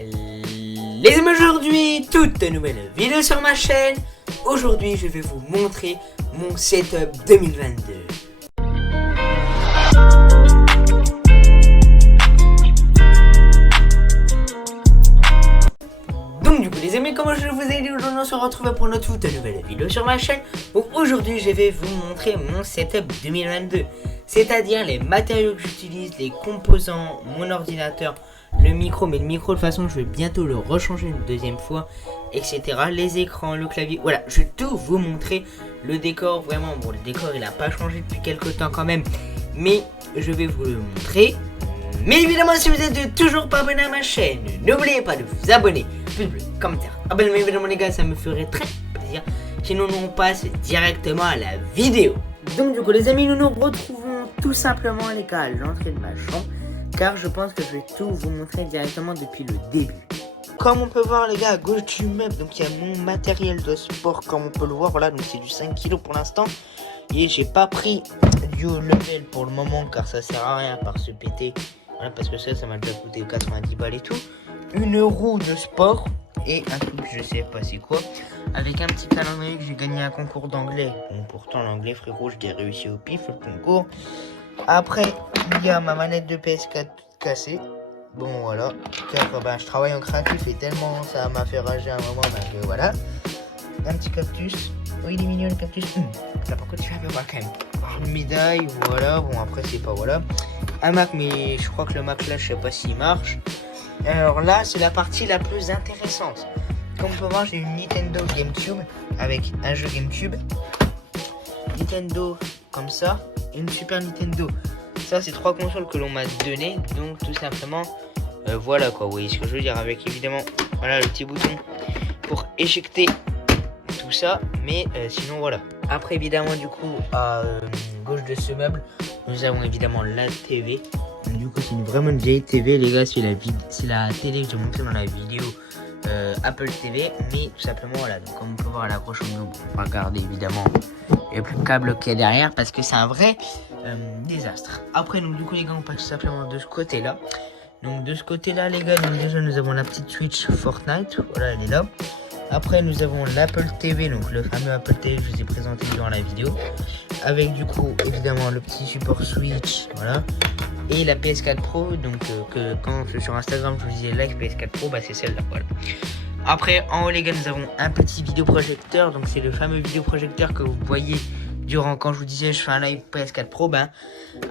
Les amis, aujourd'hui, toute nouvelle vidéo sur ma chaîne. Aujourd'hui, je vais vous montrer mon setup 2022. Donc du coup les amis, comme je vous ai dit, aujourd'hui on se retrouve pour notre toute nouvelle vidéo sur ma chaîne. Donc aujourd'hui, je vais vous montrer mon setup 2022. C'est-à-dire les matériaux que j'utilise, les composants, mon ordinateur, le micro, mais le micro de toute façon je vais bientôt le rechanger une deuxième fois, etc. Les écrans, le clavier, voilà, je vais tout vous montrer. Le décor, vraiment, bon le décor il a pas changé depuis quelques temps quand même, mais je vais vous le montrer. Mais évidemment, si vous êtes toujours pas abonné à ma chaîne, n'oubliez pas de vous abonner, pouce bleu, commentaire, abonnez-vous évidemment les gars, ça me ferait très plaisir. Sinon on passe directement à la vidéo. Donc du coup les amis, nous nous retrouvons tout simplement les gars à l'entrée de ma chambre, car je pense que je vais tout vous montrer directement depuis le début. Comme on peut voir les gars, à gauche du meuble, donc il y a mon matériel de sport comme on peut le voir, voilà, donc c'est du 5 kg pour l'instant. Et j'ai pas pris du level pour le moment car ça sert à rien par se péter. Voilà, parce que ça m'a déjà coûté 90 balles et tout. Une roue de sport et un truc, je sais pas c'est quoi, avec un petit calendrier que j'ai gagné un concours d'anglais. Bon, pourtant l'anglais frérot, je l'ai réussi au pif le concours. Après, il y a ma manette de PS4 cassée. Bon voilà, car je travaille en créatif et tellement ça m'a fait rager un moment, donc voilà. Un petit cactus. Oui, il est mignon le cactus. Là par contre, tu vas voir quand même. Une médaille, voilà. Bon après c'est pas voilà. Un Mac, mais je crois que le Mac là, je sais pas s'il marche. Alors là, c'est la partie la plus intéressante. Comme on peut voir, j'ai une Nintendo GameCube avec un jeu GameCube. Nintendo comme ça, et une Super Nintendo. Ça, c'est 3 consoles que l'on m'a donné, donc tout simplement, voilà quoi. Vous voyez ce que je veux dire, avec évidemment, voilà le petit bouton pour éjecter tout ça, mais sinon voilà. Après évidemment du coup à gauche de ce meuble, nous avons évidemment la TV. Donc, du coup c'est vraiment une vieille TV les gars, c'est la télé que j'ai montré dans la vidéo Apple TV, mais tout simplement voilà. Donc comme on peut voir à la gauche on va regarder évidemment, il n'y a plus de câble qu'il y a derrière parce que c'est un vrai désastre. Après donc du coup les gars on passe tout simplement de ce côté là. Donc de ce côté là les gars, donc déjà nous avons la petite Switch Fortnite, voilà elle est là. Après nous avons l'Apple TV, donc le fameux Apple TV que je vous ai présenté durant la vidéo, avec du coup évidemment le petit support Switch, voilà, et la PS4 Pro, donc que quand sur Instagram je vous disais live PS4 Pro, bah c'est celle-là, voilà. Après en haut les gars nous avons un petit vidéoprojecteur, donc c'est le fameux vidéoprojecteur que vous voyez durant quand je vous disais je fais un live PS4 Pro, ben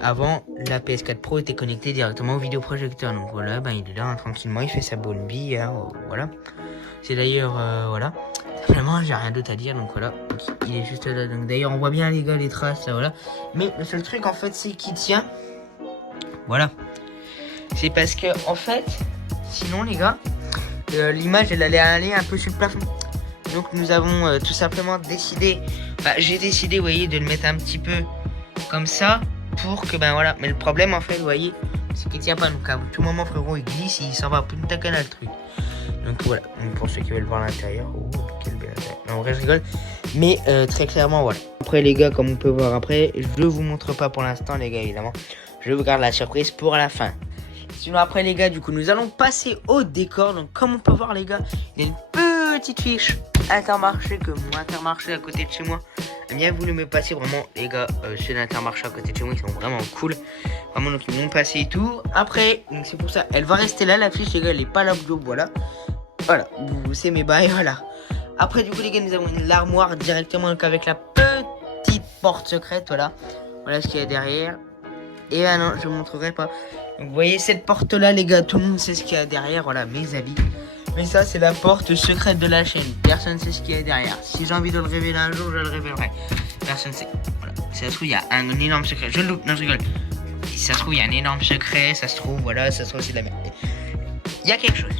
avant la PS4 Pro était connectée directement au vidéoprojecteur, donc voilà, ben il est là hein, tranquillement, il fait sa bonne bille, hein, voilà. C'est d'ailleurs, voilà, vraiment j'ai rien d'autre à dire, donc voilà, donc, il est juste là, donc d'ailleurs on voit bien les gars les traces, là, voilà. Mais le seul truc en fait c'est qu'il tient, voilà, c'est parce que en fait, sinon les gars, l'image elle allait aller un peu sur le plafond. Donc nous avons tout simplement décidé, j'ai décidé, vous voyez, de le mettre un petit peu comme ça, pour que, ben voilà, mais le problème en fait, vous voyez, c'est qu'il tient pas, donc à tout moment frérot il glisse et il s'en va, punta cana le truc. Donc voilà, donc pour ceux qui veulent voir l'intérieur, oh quel bel intérieur. Non, en vrai je rigole, mais très clairement voilà. Après les gars, comme on peut voir après, je vous montre pas pour l'instant les gars évidemment, je vous garde la surprise pour la fin. Sinon après les gars, du coup nous allons passer au décor. Donc comme on peut voir les gars, il y a une petite fiche Intermarché que mon Intermarché à côté de chez moi a bien voulu me passer. Vraiment les gars, ceux d'Intermarché à côté de chez moi ils sont vraiment cool. Vraiment donc ils m'ont passé et tout. Après donc c'est pour ça, elle va rester là la fiche les gars, elle est pas là au voilà. Voilà, c'est mes bails, voilà. Après du coup les gars nous avons l'armoire directement donc avec la petite porte secrète, voilà. Voilà ce qu'il y a derrière. Et ah non, je vous montrerai pas. Donc vous voyez cette porte là les gars, tout le monde sait ce qu'il y a derrière, voilà mes habits. Mais ça c'est la porte secrète de la chaîne, personne ne sait ce qu'il y a derrière. Si j'ai envie de le révéler un jour, je le révélerai. Personne ne sait, voilà. Si ça se trouve il y a un énorme secret, je le loupe, non je rigole. Si ça se trouve il y a un énorme secret, ça se trouve, voilà, ça se trouve c'est de la merde. Il y a quelque chose.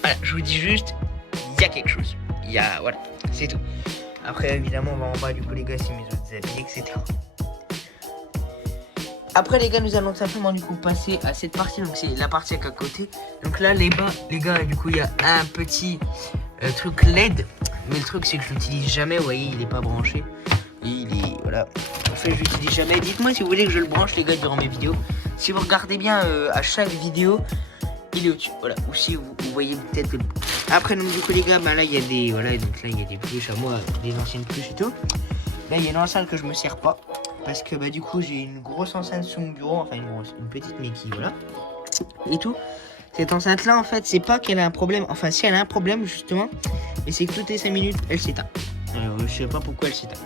Voilà, je vous dis juste, il y a quelque chose. Il y a, voilà, c'est tout. Après, évidemment, on va en bas, du coup, les gars, c'est mes autres habits, etc. Après, les gars, nous allons simplement, du coup, passer à cette partie. Donc, c'est la partie à côté. Donc là, les bas, les gars, du coup, il y a un petit truc LED. Mais le truc, c'est que je l'utilise jamais. Vous voyez, il est pas branché. Et il est, voilà. En fait, je l'utilise jamais. Dites-moi si vous voulez que je le branche, les gars, durant mes vidéos. Si vous regardez bien à chaque vidéo, il est au-dessus, voilà, ou si vous voyez peut-être le... Après donc du coup les gars, bah là il y a des, voilà, donc là il y a des pluches à moi, des anciennes pluches et tout. Là il y a une enceinte que je me sers pas, parce que bah du coup j'ai une grosse enceinte sous mon bureau, enfin une petite mais qui, voilà, et tout. Cette enceinte là en fait c'est pas qu'elle a un problème, enfin si elle a un problème justement, mais c'est que toutes les 5 minutes elle s'éteint. Je sais pas pourquoi elle s'éteint.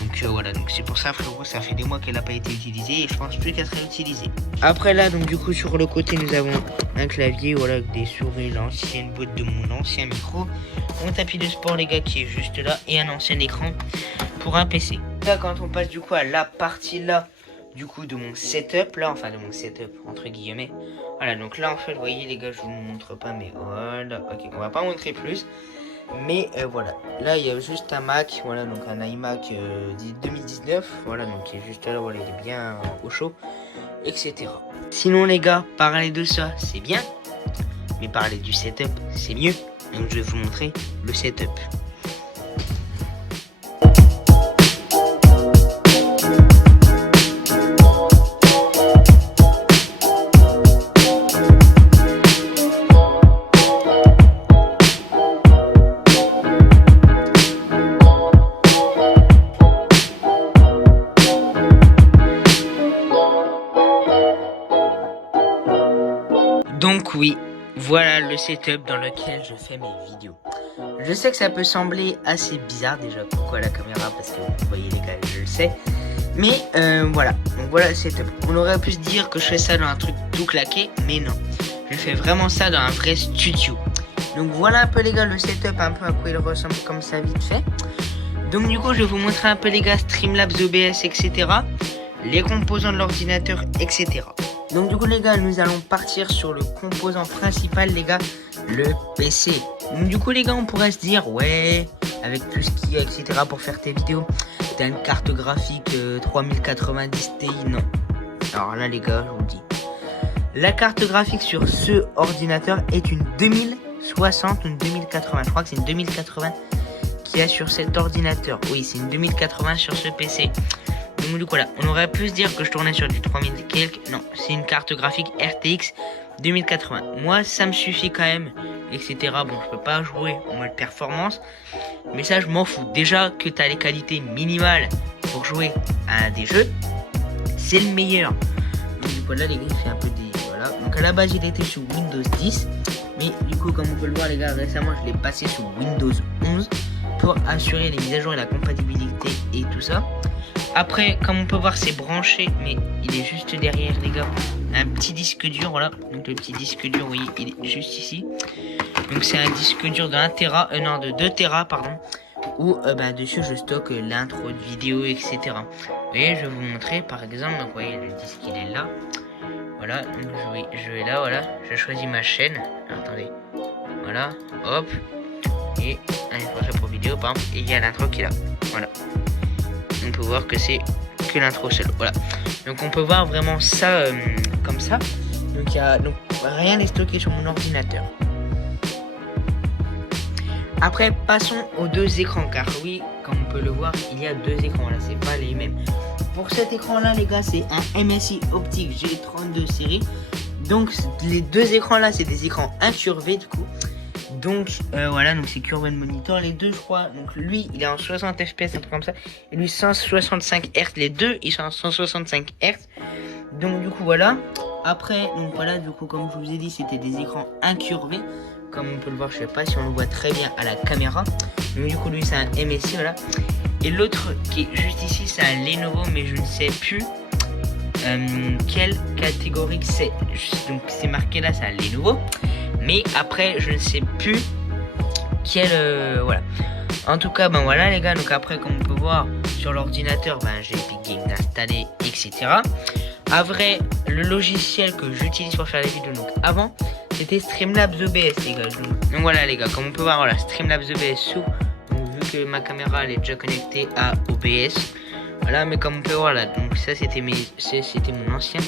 Donc voilà, donc c'est pour ça frérot, ça fait des mois qu'elle n'a pas été utilisée et je pense plus qu'elle sera utilisée. Après là, donc du coup sur le côté nous avons un clavier, voilà, avec des souris, l'ancienne boîte de mon ancien micro, mon tapis de sport les gars qui est juste là et un ancien écran pour un PC. Là quand on passe du coup à la partie là, du coup de mon setup là, enfin de mon setup entre guillemets. Voilà, donc là en fait vous voyez les gars, je vous montre pas mais voilà, ok, on va pas montrer plus. Mais voilà, là il y a juste un Mac, voilà, donc un iMac 2019, voilà, donc il est juste là, voilà, il est bien au chaud, etc. Sinon les gars, parler de ça c'est bien, mais parler du setup c'est mieux, donc je vais vous montrer le setup. Donc oui, voilà le setup dans lequel je fais mes vidéos. Je sais que ça peut sembler assez bizarre déjà, pourquoi la caméra, parce que vous voyez les gars, je le sais. Mais voilà, donc voilà le setup. On aurait pu se dire que je fais ça dans un truc tout claqué, mais non. Je fais vraiment ça dans un vrai studio. Donc voilà un peu les gars le setup, un peu à quoi il ressemble comme ça vite fait. Donc du coup je vais vous montrer un peu les gars Streamlabs, OBS, etc. Les composants de l'ordinateur, etc. Donc du coup les gars, nous allons partir sur le composant principal les gars, le PC. Donc du coup les gars, on pourrait se dire, ouais, avec tout ce qu'il y a, etc. pour faire tes vidéos, t'as une carte graphique 3090 Ti, non. Alors là les gars, je vous le dis. La carte graphique sur ce ordinateur est une 2060, une 2080, je crois que c'est une 2080 qu'il y a sur cet ordinateur. Oui, c'est une 2080 sur ce PC. Donc du coup là, on aurait pu se dire que je tournais sur du 3000 et quelques. Non, c'est une carte graphique RTX 2080. Moi, ça me suffit quand même, etc. Bon, je peux pas jouer en mode performance, mais ça, je m'en fous. Déjà que tu as les qualités minimales pour jouer à des jeux, c'est le meilleur. Donc du coup là, les gars, il fait un peu des... Voilà. Donc à la base, il était sous Windows 10. Mais du coup, comme on peut le voir, les gars, récemment, je l'ai passé sous Windows 11 pour assurer les mises à jour et la compatibilité et tout ça. Après, comme on peut voir, c'est branché, mais il est juste derrière, les gars, un petit disque dur, voilà. Donc le petit disque dur, vous voyez, il est juste ici. Donc c'est un disque dur de 1 Tera, non, de 2 Tera, pardon. Où, dessus, je stocke l'intro de vidéo, etc. Vous voyez, je vais vous montrer, par exemple, donc vous voyez, le disque, il est là. Voilà, donc je vais là, voilà. Je choisis ma chaîne. Attendez. Voilà, hop. Et, allez, pour vidéo, par exemple, et il y a l'intro qui est là. Voilà. On peut voir que c'est que l'intro seul. Voilà. Donc on peut voir vraiment ça comme ça. Donc rien n'est stocké sur mon ordinateur. Après passons aux deux écrans, car oui, comme on peut le voir, il y a deux écrans là, c'est pas les mêmes. Pour cet écran là les gars, c'est un MSI Optique G32 série. Donc les deux écrans là, c'est des écrans incurvés du coup. Donc voilà, donc c'est curvé de monitor, les deux je crois, donc lui il est en 60 fps, un truc comme ça, et lui 165 Hz, les deux ils sont en 165 Hz, donc du coup voilà. Après, donc voilà, du coup comme je vous ai dit, c'était des écrans incurvés, comme on peut le voir, je sais pas si on le voit très bien à la caméra, donc du coup lui c'est un MSI, voilà, et l'autre qui est juste ici c'est un Lenovo, mais je ne sais plus quelle catégorie c'est, donc c'est marqué là, c'est un Lenovo. Mais après, je ne sais plus quel... voilà. En tout cas, ben voilà les gars. Donc après, comme on peut voir sur l'ordinateur, ben j'ai Epic Games installé, etc. À vrai, le logiciel que j'utilise pour faire les vidéos, donc avant, c'était Streamlabs OBS, les gars. Donc voilà les gars, comme on peut voir, voilà, Streamlabs OBS sous. Donc vu que ma caméra elle est déjà connectée à OBS. Voilà, mais comme on peut voir là, donc ça c'était mon ancien.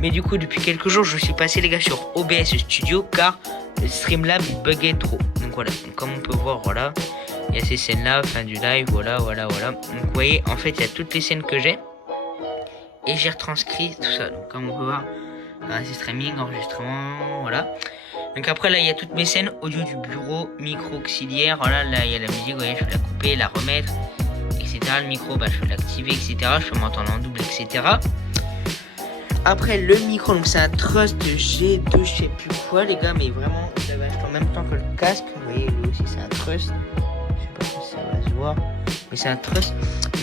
Mais du coup, depuis quelques jours, je suis passé les gars sur OBS Studio car le Streamlabs buguait trop. Donc voilà, donc, comme on peut voir, voilà, il y a ces scènes là, fin du live, voilà. Donc vous voyez, en fait, il y a toutes les scènes que j'ai et j'ai retranscrit tout ça. Donc comme on peut voir, C'est streaming, enregistrement, voilà. Donc après là il y a toutes mes scènes, audio du bureau, micro auxiliaire, voilà, là il y a la musique, vous voyez, je peux la couper, la remettre, etc. Le micro, je peux l'activer, etc. Je peux m'entendre en double, etc. Après le micro, donc c'est un Trust G2, je sais plus quoi les gars, mais vraiment je l'avais acheté en même temps que le casque, vous voyez, lui aussi c'est un Trust, je sais pas si ça va se voir, mais c'est un Trust.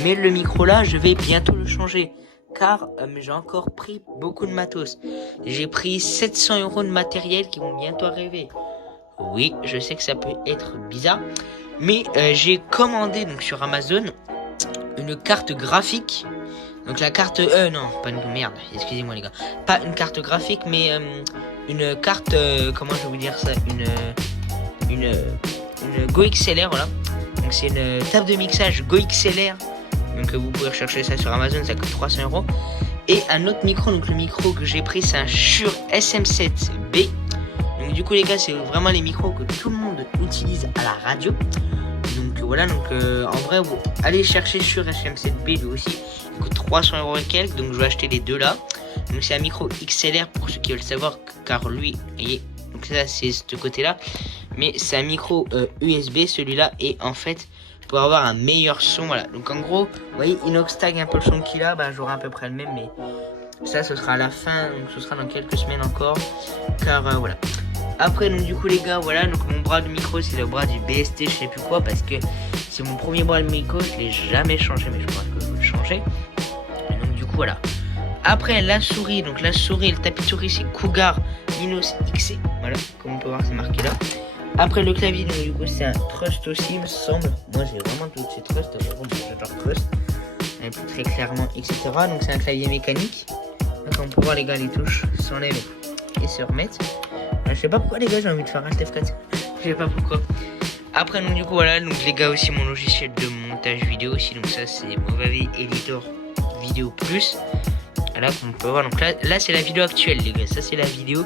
Mais le micro là, je vais bientôt le changer. Car j'ai encore pris beaucoup de matos. J'ai pris 700 € de matériel qui vont bientôt arriver. Oui, je sais que ça peut être bizarre. Mais j'ai commandé donc sur Amazon une carte graphique. Donc la carte... non, pas une merde. Excusez-moi les gars. Pas une carte graphique, mais une carte... comment je vais vous dire ça, une Go XLR, voilà. Donc c'est une table de mixage Go XLR. Donc vous pouvez rechercher ça sur Amazon, ça coûte 300 €. Et un autre micro, donc le micro que j'ai pris c'est un Shure SM7B. Donc du coup les gars, c'est vraiment les micros que tout le monde utilise à la radio. Donc voilà, donc en vrai vous allez chercher Shure SM7B lui aussi. Il coûte 300 € et quelques, donc je vais acheter les deux là. Donc c'est un micro XLR pour ceux qui veulent savoir, car lui, voyez, donc ça c'est ce côté là. Mais c'est un micro USB celui-là, et en fait pour avoir un meilleur son, voilà. Donc en gros, vous voyez, Inoxtag un peu le son qu'il a, j'aurai à peu près le même, mais ça ce sera à la fin, donc ce sera dans quelques semaines encore, car voilà. Après donc du coup les gars, voilà, donc mon bras de micro c'est le bras du BST, je sais plus quoi, parce que c'est mon premier bras de micro, je l'ai jamais changé, mais je pense que je vais le changer. Et donc du coup voilà. Après la souris, donc la souris, le tapis de souris c'est Cougar Minos XC, voilà, comme on peut voir c'est marqué là. Après le clavier, donc du coup c'est un Trust aussi, il me semble. Moi j'ai vraiment toutes ces Trust, j'adore Trust. Et plus très clairement, etc. Donc c'est un clavier mécanique. Donc on peut voir les gars, les touches s'enlèvent et se remettent. Je sais pas pourquoi les gars, j'ai envie de faire un F4. Je sais pas pourquoi. Après donc du coup voilà, donc les gars aussi mon logiciel de montage vidéo aussi. Donc ça c'est Movavi Editor Vidéo Plus. Là comme on peut voir, donc là c'est la vidéo actuelle les gars, ça c'est la vidéo.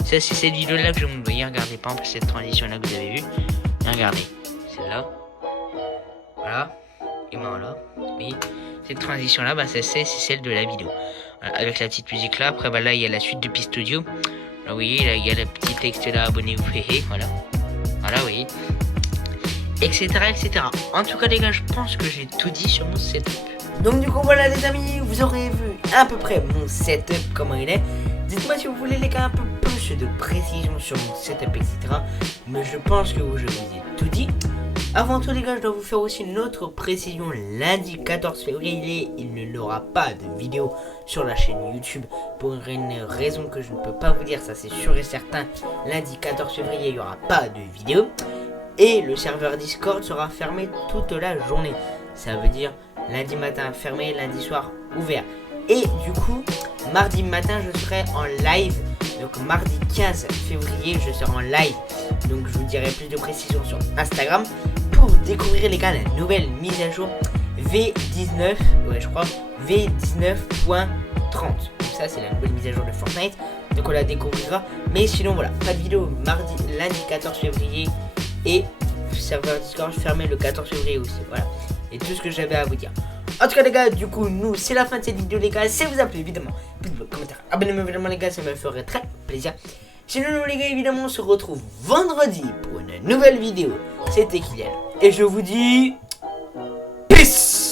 Ça c'est cette vidéo là que je vous voyais, regardez par exemple cette transition là que vous avez vu. Et regardez, celle-là. Voilà. Et voilà. Oui. Cette transition là, c'est celle de la vidéo. Voilà, avec la petite musique là. Après là il y a la suite de piste audio. Là vous voyez, là il y a le petit texte là, abonnez-vous, voilà. Voilà, vous voyez. Etc. etc. En tout cas les gars, je pense que j'ai tout dit sur mon setup. Donc du coup voilà les amis, vous aurez vu à peu près mon setup, comment il est. Dites-moi si vous voulez les gars un peu plus de précision sur mon setup, etc. Mais je pense que je vous ai tout dit. Avant tout les gars, je dois vous faire aussi une autre précision. Lundi 14 février, il ne aura pas de vidéo sur la chaîne YouTube. Pour une raison que je ne peux pas vous dire, ça c'est sûr et certain. Lundi 14 février, il n'y aura pas de vidéo. Et le serveur Discord sera fermé toute la journée. Ça veut dire lundi matin fermé, lundi soir ouvert. Et du coup, mardi matin, je serai en live. Donc mardi 15 février, je serai en live. Donc je vous dirai plus de précisions sur Instagram pour découvrir les gars la nouvelle mise à jour V19, ouais je crois, V19.30. Donc ça c'est la nouvelle mise à jour de Fortnite. Donc on la découvrira. Mais sinon voilà, pas de vidéo lundi 14 février. Et serveur Discord fermé le 14 février aussi. Voilà. Et tout ce que j'avais à vous dire. En tout cas les gars, du coup nous c'est la fin de cette vidéo les gars. Si vous a plu évidemment, pouce bleu, commentaire, abonnez-vous évidemment les gars, ça me ferait très plaisir. Sinon nous les gars évidemment on se retrouve vendredi pour une nouvelle vidéo. C'était Kylian et je vous dis peace.